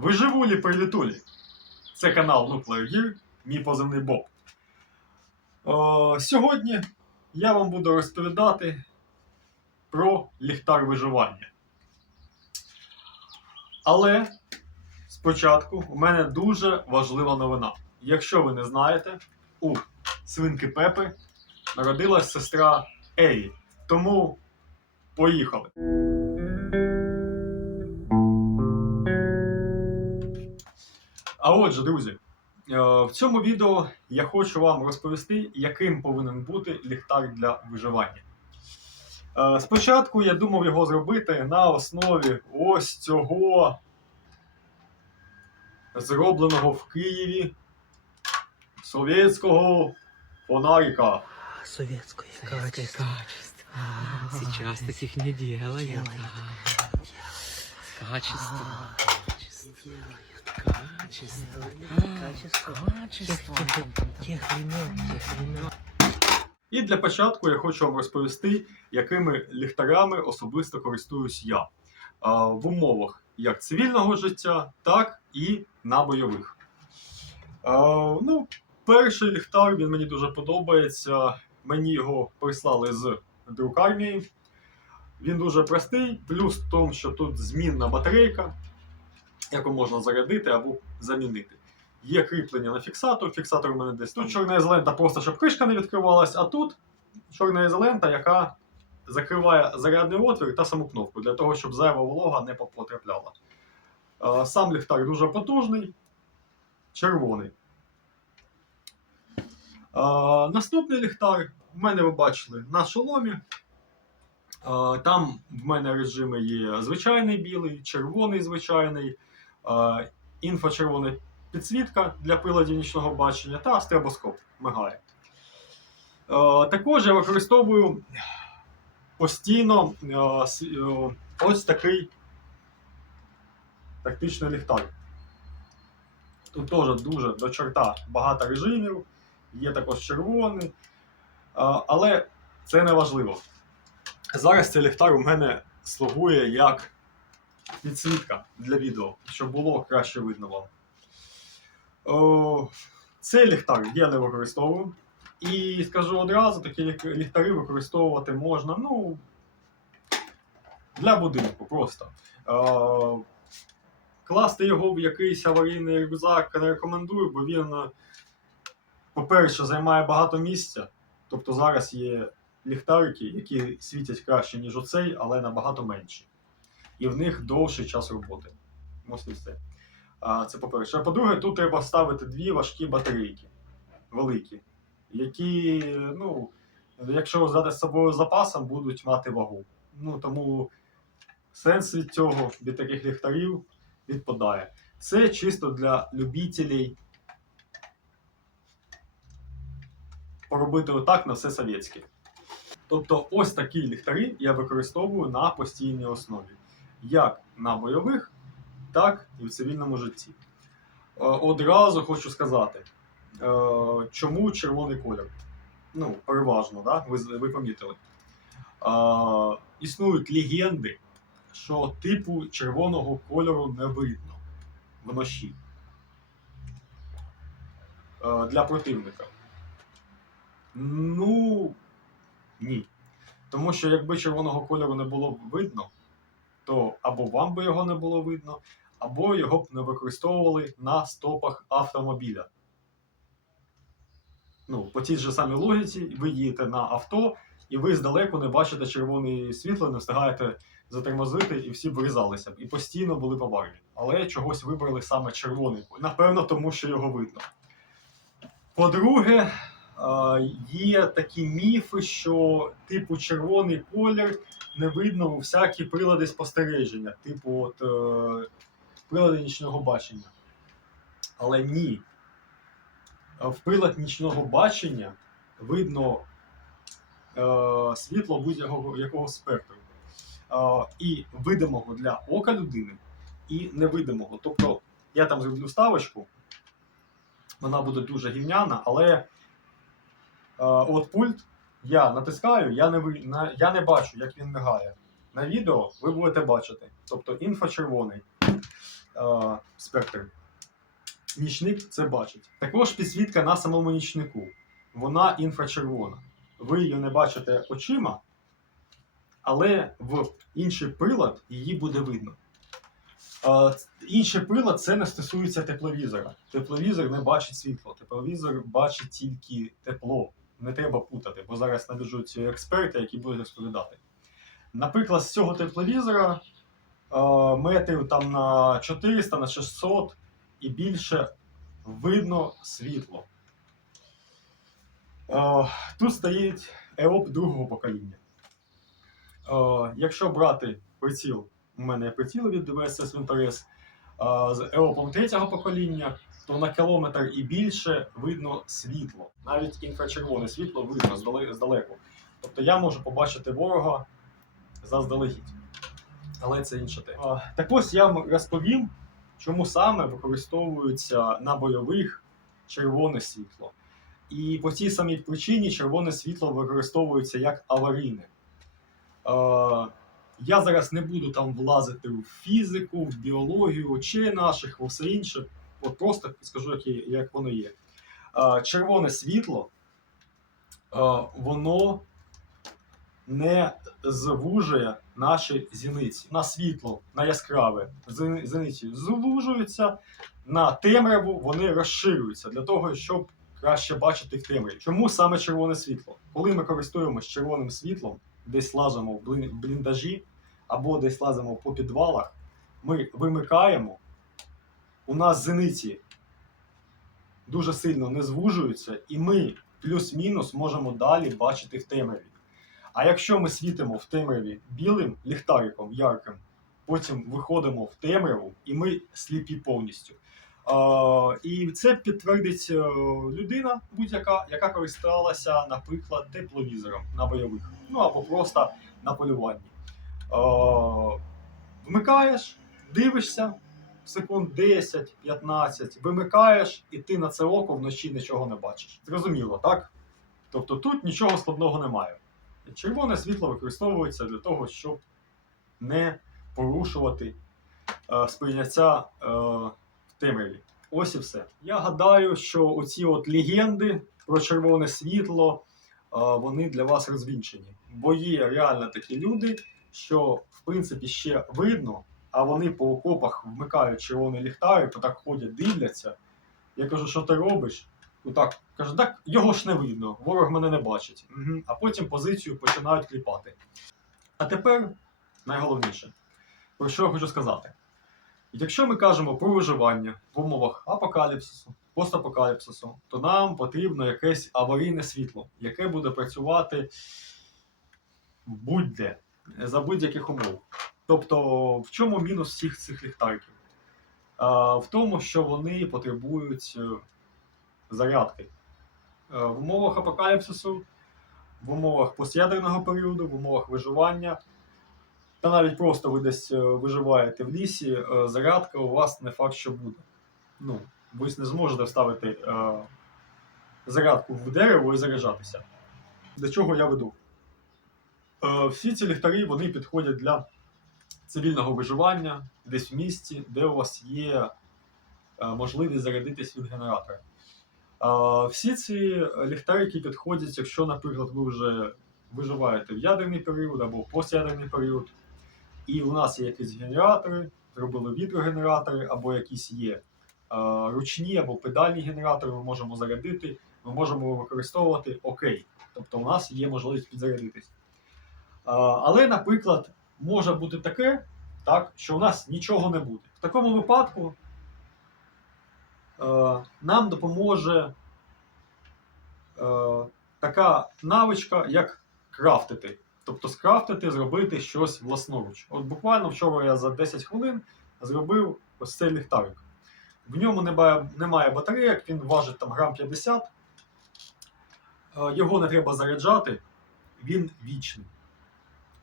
Виживулі прилітулі. Це канал Nuclear Gear, мій позивний Боб. О, сьогодні я вам буду розповідати про ліхтар виживання. Але спочатку у мене дуже важлива новина. Якщо ви не знаєте, у свинки Пепи народилась сестра Елі. Тому поїхали. А отже, друзі, е, в цьому відео я хочу вам розповісти, яким повинен бути ліхтар для виживання. Е, Спочатку я думав його зробити на основі ось цього зробленого в Києві совєтського фонарика. Качество. качество. Сейчас таких не делают. делают. Качество. Качество. Качество. Качество. Качество. Тех времен, тех времен. І для початку я хочу вам розповісти, якими ліхтарями особисто користуюсь я в умовах як цивільного життя, так і на бойових. Ну, перший ліхтар він мені дуже подобається. Мені його прислали з друкарні. Він дуже простий, плюс в тому, що тут змінна батарейка, яку можна зарядити або замінити. Є кріплення на фіксатор. Фіксатор у мене десь тут чорна ізолента, просто щоб кришка не відкривалась, а тут чорна ізолента, яка закриває зарядний отвір та саму кнопку для того, щоб зайва волога не потрапляла. Е, Сам ліхтар дуже потужний, червоний. Е, Наступний ліхтар в мене ви бачили на шоломі. Е, Там в мене режими є звичайний білий, червоний звичайний, інфрачервона підсвітка для приладів нічного бачення та стробоскоп мигає. Е, Також я використовую постійно е, е, ось такий тактичний ліхтар. Тут теж дуже до чорта багато режимів, є також червоний. Е, Але це не важливо. Зараз цей ліхтар у мене слугує як підсвітка для відео, щоб було краще видно вам. О, цей ліхтар я не використовую. І скажу одразу, такі ліхтари використовувати можна ну, для будинку просто. Е, класти його в якийсь аварійний рюкзак не рекомендую, бо він, по-перше, займає багато місця. Тобто зараз є ліхтарики, які світять краще, ніж оцей, але набагато менші. І в них довший час роботи. Все. Це по-перше. А по-друге, тут треба ставити дві важкі батарейки, великі, які, ну, якщо взяти з собою запасом, будуть мати вагу. Ну, тому сенс від цього, від таких ліхтарів, відпадає. Це чисто для любителей поробити отак на все совєтське. Тобто, ось такі ліхтарі я використовую на постійній основі, як на бойових, так і в цивільному житті. Е, Одразу хочу сказати, е, чому червоний колір? Ну, переважно, да? ви, ви помітили. Е, Існують легенди, що типу червоного кольору не видно вночі для противника. Ну, ні. Тому що якби червоного кольору не було видно, то або вам би його не було видно, або його б не використовували на стопах автомобіля. Ну, по тій же самій логіці, ви їдете на авто, і ви здалеку не бачите червоне світло, не встигаєте затормозити, і всі врізалися б. І постійно були аварії. Але чогось вибрали саме червоний. Напевно, тому що його видно. По-друге, є такі міфи, що типу червоний колір не видно у всякі прилади спостереження, типу от, е, прилади нічного бачення. Але ні. В прилад нічного бачення видно е, світло будь-якого якого спектру. Е, і видимого для ока людини, і невидимого. Тобто, я там зроблю ставочку, вона буде дуже гівняна, але от пульт я натискаю, я не, на, я не бачу, як він мигає. На відео ви будете бачити. Тобто інфрачервоний. е, спектр. Нічник це бачить. Також підсвітка на самому нічнику. Вона інфрачервона. Ви її не бачите очима, але в інший прилад її буде видно. Е, Інший прилад це не стосується тепловізора. Тепловізор не бачить світло, тепловізор бачить тільки тепло. Не треба путати, бо зараз набіжуть експерти, які будуть розповідати. Наприклад, з цього тепловізора е, метрів там на 400, на 600 і більше видно світло. Е, тут стоїть ЕОП другого покоління. Е, якщо брати приціл, у мене є приціл від DVSS е, з ЕОПом третього покоління, то на кілометр і більше видно світло. Навіть інфрачервоне світло видно здалеку. Тобто я можу побачити ворога заздалегідь. Але це інша тема. Так ось я вам розповім, чому саме використовується на бойових червоне світло. І по цій самій причині червоне світло використовується як аварійне. Я зараз не буду там влазити в фізику, в біологію, очей наших, все інше. От просто скажу, як, як воно є. Червоне світло, воно не звужує наші зіниці. На світло, на яскраве зіниці звужуються, на темряву вони розширюються для того, щоб краще бачити в темряві. Чому саме червоне світло? Коли ми користуємося червоним світлом, десь лазимо в бліндажі або десь лазимо по підвалах, ми вимикаємо, у нас зіниці дуже сильно не звужуються, і ми плюс-мінус можемо далі бачити в темряві. А якщо ми світимо в темряві білим ліхтариком ярким, потім виходимо в темряву, і ми сліпі повністю. А, і це підтвердить е, людина будь-яка, яка користувалася, наприклад, тепловізором на бойових, ну або просто на полюванні. А, вмикаєш, дивишся секунд 10-15, вимикаєш, і ти на це око вночі нічого не бачиш. Зрозуміло, так? Тобто тут нічого складного немає. Червоне світло використовується для того, щоб не порушувати е, сприйняття е, в темряві. Ось і все. Я гадаю, що оці от легенди про червоне світло е, вони для вас розвінчені. Бо є реально такі люди, що в принципі ще видно, а вони по окопах вмикають червоний ліхтарик, отак ходять, дивляться. Я кажу, що ти робиш? Отак каже, так його ж не видно, ворог мене не бачить. Угу. А потім позицію починають кліпати. А тепер найголовніше, про що я хочу сказати. Якщо ми кажемо про виживання в умовах апокаліпсису, постапокаліпсису, то нам потрібно якесь аварійне світло, яке буде працювати будь-де, за будь-яких умов. Тобто, в чому мінус всіх цих ліхтариків? В тому, що вони потребують е, зарядки. Е, В умовах апокаліпсису, в умовах постядерного періоду, в умовах виживання, та навіть просто ви десь е, виживаєте в лісі, зарядка у вас не факт, що буде. Ну, ви не зможете вставити е, зарядку в дерево і заряджатися. До чого я веду? Е, всі ці ліхтарі вони підходять для цивільного виживання десь в місті, де у вас є е, можливість зарядитись від генератора. Всі ці ліхтарики підходять, якщо, наприклад, ви вже виживаєте в ядерний період або в постядерний період, і у нас є якісь генератори, зробили вітрогенератори, або якісь є ручні або педальні генератори, ми можемо зарядити, ми можемо використовувати окей. Тобто у нас є можливість підзарядитись. Але, наприклад, може бути таке, так, що у нас нічого не буде. В такому випадку е, нам допоможе е, така навичка, як крафтити. Тобто скрафтити, зробити щось власноруч. От буквально вчора я за 10 хвилин зробив ось цей ліхтарик. В ньому немає, немає батарейок, він важить там грам 50. Е, Його не треба заряджати, він вічний.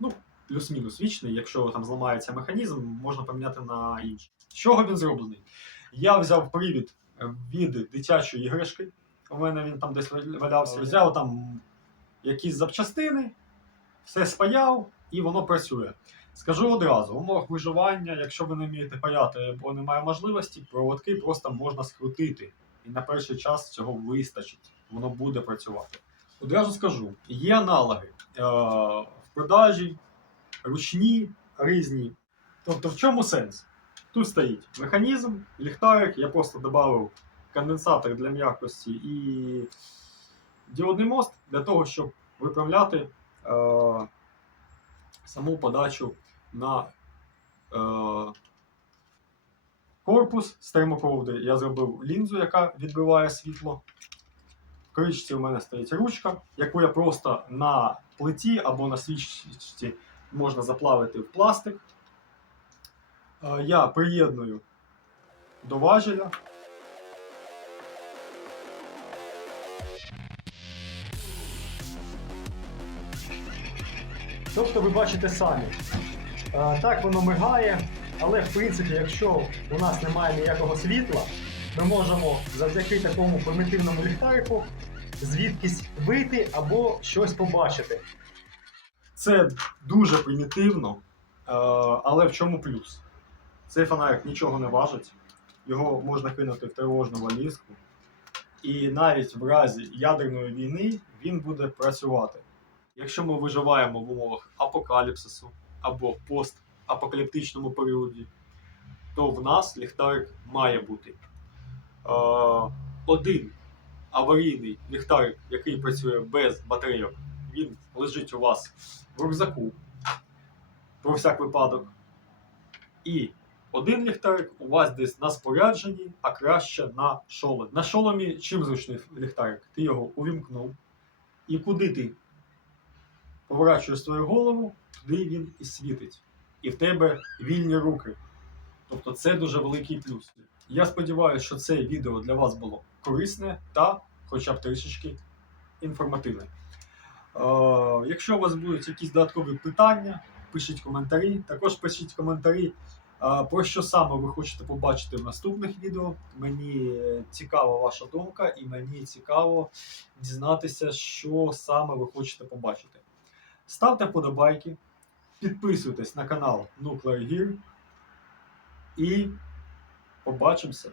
Ну, плюс-мінус вічний. Якщо там зламається механізм, можна поміняти на інший. З чого він зроблений? Я взяв привід від дитячої іграшки. У мене він там десь валявся. Взяв там якісь запчастини, все спаяв і воно працює. Скажу одразу, в умовах виживання, якщо ви не вмієте паяти або немає можливості, проводки просто можна скрутити. І на перший час цього вистачить, воно буде працювати. Одразу скажу, є аналоги е- в продажі, ручні, різні. Тобто, в чому сенс? Тут стоїть механізм, ліхтарик, я просто додав конденсатор для м'якості і діодний мост для того, щоб виправляти е, саму подачу на е, корпус з термоковдри. Я зробив лінзу, яка відбиває світло. В кришці у мене стоїть ручка, яку я просто на плиті або на свічці можна заплавити в пластик. Е, Я приєдную до важеля. Тобто ви бачите самі. Е, Так воно мигає, але в принципі, якщо у нас немає ніякого світла, ми можемо завдяки такому примітивному ліхтарику звідкись вийти або щось побачити. Це дуже примітивно, е, але в чому плюс? Цей фонарик нічого не важить, його можна кинути в тривожну валізку, і навіть в разі ядерної війни він буде працювати. Якщо ми виживаємо в умовах апокаліпсису або постапокаліптичному періоді, то в нас ліхтарик має бути. Е, один аварійний ліхтарик, який працює без батарейок, він лежить у вас в рюкзаку про всяк випадок. І один ліхтарик у вас десь на спорядженні, а краще на шоломі. На шоломі чим зручний ліхтарик? Ти його увімкнув, і куди ти поворачуєш свою голову, туди він і світить. І в тебе вільні руки. Тобто це дуже великий плюс. Я сподіваюся, що це відео для вас було корисне та хоча б трішечки інформативне. Е, якщо у вас будуть якісь додаткові питання, пишіть коментарі. Також пишіть коментарі, е, про що саме ви хочете побачити в наступних відео. Мені цікава ваша думка, і мені цікаво дізнатися, що саме ви хочете побачити. Ставте вподобайки, підписуйтесь на канал Nuclear Gear і побачимося.